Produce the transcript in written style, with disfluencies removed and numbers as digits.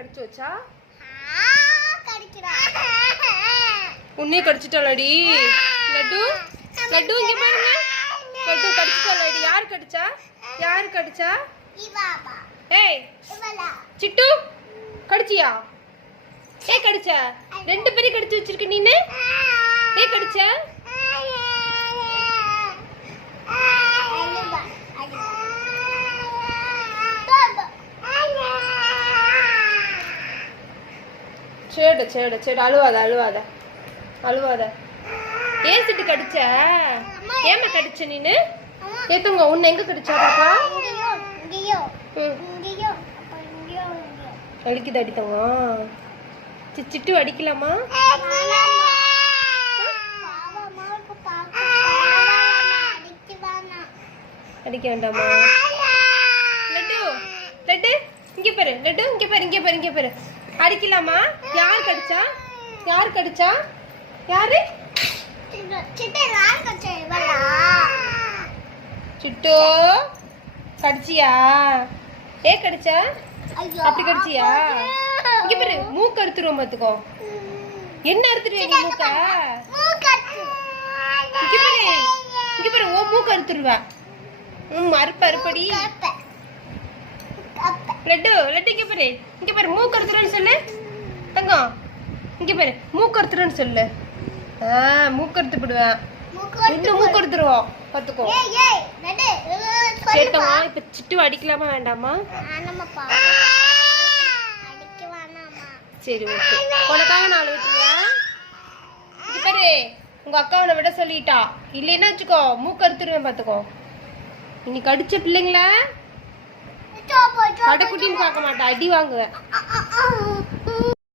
கடிச்சு வச்சா? உன்னையே கடிச்சிட்டாளடி லட்டு. லட்டு இங்க பாருங்க, லட்டு கடிச்சிட்டாளடி. யார் கடிச்சா? யார் கடிச்சா? ஏய் சிட்டு கடிச்சியா? ஏய் கடிச்சா? ரெண்டு பேரும் கடிச்சு வச்சிருக்க நீனு. ஏய் கடிச்சா? சேடு சேடு சேடு. அழுவாத அழுவாத அழுவாத. ஏன் சிட்டு கடிச்ச? ஏமா கடிச்ச நீனு? ஏத்துங்க உன்னை எங்க கடிச்சா பாப்பா? அடிக்குது அடித்தவங்க. சிட்டு அடிக்கலாமா? அடிக்க வேண்டாமா? லட்டு லட்டு இங்க பாரு, லட்டு இங்க பாரு, இங்க பாரு, இங்க பாரு. அடிக்கலாமா? யார் கடிச்சா? யார் கடிச்சா? யாரு? சிட்டு கடிச்சியா? ஏ கடிச்சா? அப்படி கடிச்சியா? இங்க பாரு, மூக்கு அறுத்துருவோம் பாத்துக்கோ. என்ன அறுத்துருவேன் நீ மூக்க? இங்க பாரு, இங்க பாரு, ஓ மூக்கு அறுத்துருவேன். அறுப்பு அறுப்படி. லட்டு லட்டு இங்க பாரு, இங்க பாரு, மூக்கு அறுத்துருன்னு சொல்லு தங்கம். இங்க பாரு, மூக்கு அறுத்துருன்னு சொல்லு. மூக்கு அறுத்து போடுவேன். இன்னும் மூக்கு அறுத்துருவோம் பாத்துக்கோ. சேத்தவா இப்ப சிட்டு அடிக்கலாமா வேண்டாமா? சரி ஓகே, உனக்காக நான் அழுவிட்டுருவேன். இங்க பாரு, உங்க அக்காவை விட சொல்லிட்டா. இல்லைன்னா வச்சுக்கோ மூக்கு அறுத்துருவேன் பாத்துக்கோ. இன்னைக்கு அடிச்ச பிள்ளைங்கள கடைக்குட்டின்னு பார்க்க மாட்டேன், அடி வாங்குவேன்.